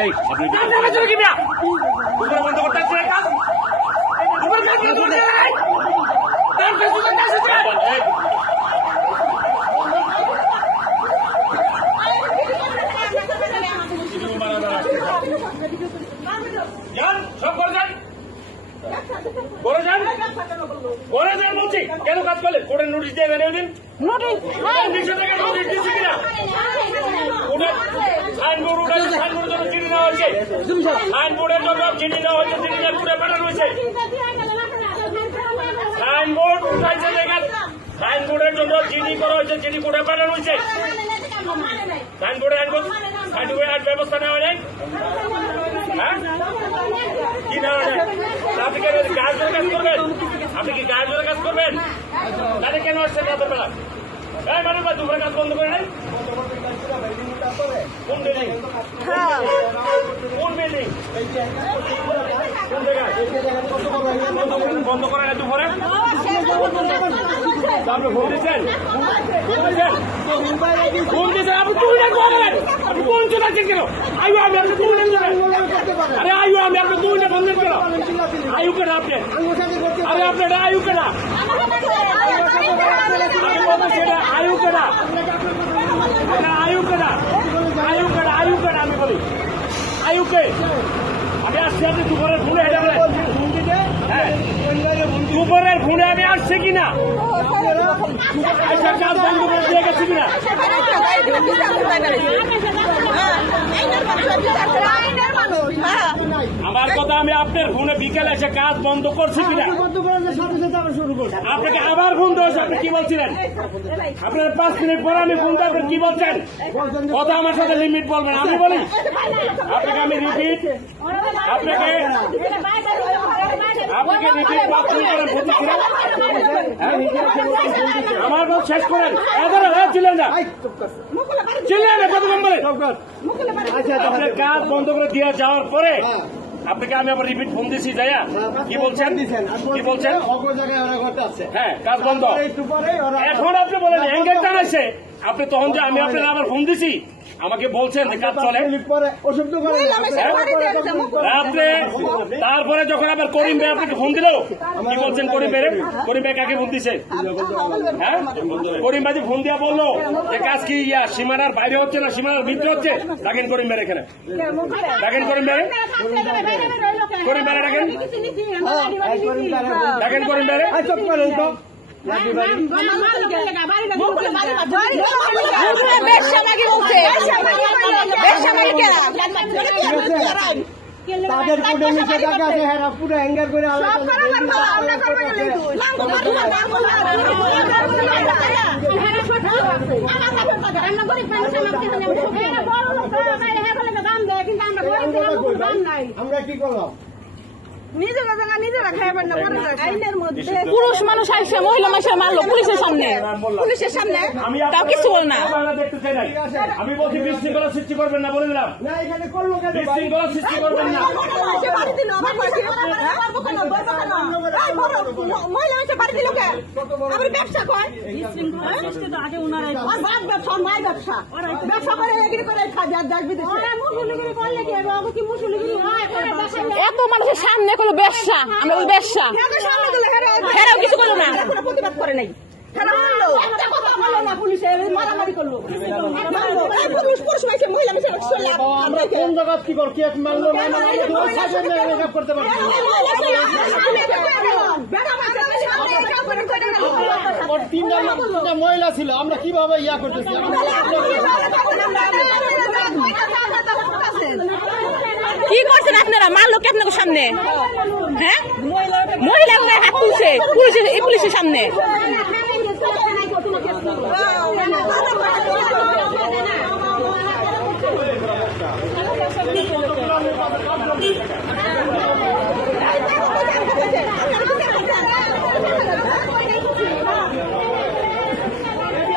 এই আপনি কি মিয়া উপরে বন্ধ করতে আসছেন এই কাজ উপরে কাজ বন্ধ করতে এই তার ফেসবুকে কাজ হচ্ছে যান সব করে যান করে যান বলছি কেন কাজ করলে কোর্টের নোটিশ দিয়ে বেরিয়ে দিন নোটিশ দিচ্ছি কিনা সাইনবোর্ডের জন্য চিঠি নেওয়া হয়েছে সাইনবোর্ডের জন্য চিঠি নেওয়া হয়েছে চিঠি পুরে পাঠানো হয়েছে সাইনবোর্ড উঠাইছে দেখেন সাইনবোর্ডের জন্য চিঠি করা হয়েছে চিঠি পুরে পাঠানো হয়েছে সাইনবোর্ডে সার্টিফিকেট ব্যবস্থা নেওয়া যায় হ্যাঁ কি নেওয়া যায় আপনি কি কাজ ধরে কাজ করবেন আপনি কি কাজ ধরে কাজ করবেন তাহলে কেন আসছেন রাতের বেলা এই মানে দুপুরে কাজ বন্ধ করে নেই কোন বিল্ডিং কোন বিল্ডিং কোন জায়গায় বন্ধ করে না দুপুরে আপনি ফোন দিচ্ছেন ফোন দিচ্ছেন আপনি তুলে বলেন আপনি কোন চলে আছেন কেন আয়ু আমি আপনি তুলে আরে আয়ু আমি আপনি তুলে বন্ধ কেন আয়ু কেন আপনি আরে আপনার আয়ু কেন আয়ু কেন আয়ু কেন আমি বলি আয়ুকে আমি আসছি আপনি দুপুরের ফোনে হেঁটে বলেন দুপুরের ফোনে আমি আসছি কিনা কাজ বন্ধ করে দিয়ে গেছি কিনা আমার কথা আমি আপনার ফোনে বিকেলে এসে কাজ বন্ধ করছি কিনা আপনাকে আবার ফোন দেওয়া আপনি কি বলছিলেন আপনার 5 মিনিট পরে আমি ফোন দেবো আপনি কি বলছেন কথা আমার সাথে লিমিট বলবেন আমি বলি আপনাকে আমি রিপিট আপনাকে রিপিট 5 মিনিট করেন আমার কথা শেষ করেন ছিলেন না ছিলেন না কত নম্বরে আপনার কাজ বন্ধ করে দিয়ে যাওয়ার পরে আপনাকে আমি আবার রিপিট ফোন দিছি যাইয়া কি বলছেন হ্যাঁ কাজ বন্ধ এখন আপনি বলেন হ্যাঙ্গের টানাইছে আপনি তখন যে আমি আপনার আবার ফোন দিছি আমাকে বলছেন যে কাজ চলে রাত্রে তারপরে যখন আবার করিম ভাই আপনাকে ফোন দিল কি বলছেন করিম ভাই কাকে ফোন দিছে হ্যাঁ করিম ভাই ফোন দিয়া বললো যে কাজ কি সীমানার বাইরে হচ্ছে না সীমানার ভিতরে হচ্ছে দেখেন করিম ভাই এখানে দেখেন করিম ভাই রাখেন দেখেন করিম ভাই তাদের পুরো নিষেধাজ্ঞা আছে হ্যাঁ পুরো হ্যাঙ্গার করে আমরা কি করলাম পুরুষ মানুষ আসছে মহিলা মানুষের মারলো পুলিশের সামনে তাও কিছু বল না আমি বলছি বিশৃঙ্খলা সৃষ্টি করবেন না বলে দিলাম বিশৃঙ্খলা সৃষ্টি করবেন না ব্যবসা করে এত মানুষের সামনে কোনো ব্যবসা আমরা ওই ব্যবসা হেরাও কিছু করলো না প্রতিবাদ করে নাই কোন জায়গা কি কর কেক মারলো করতে পারবো তিনটা মহিলা ছিল আমরা কিভাবে ইয়া করতেছি কি করছেন আপনারা মারলো কি আপনার সামনে হ্যাঁ মহিলা হাত তুলছে পুলিশের সামনে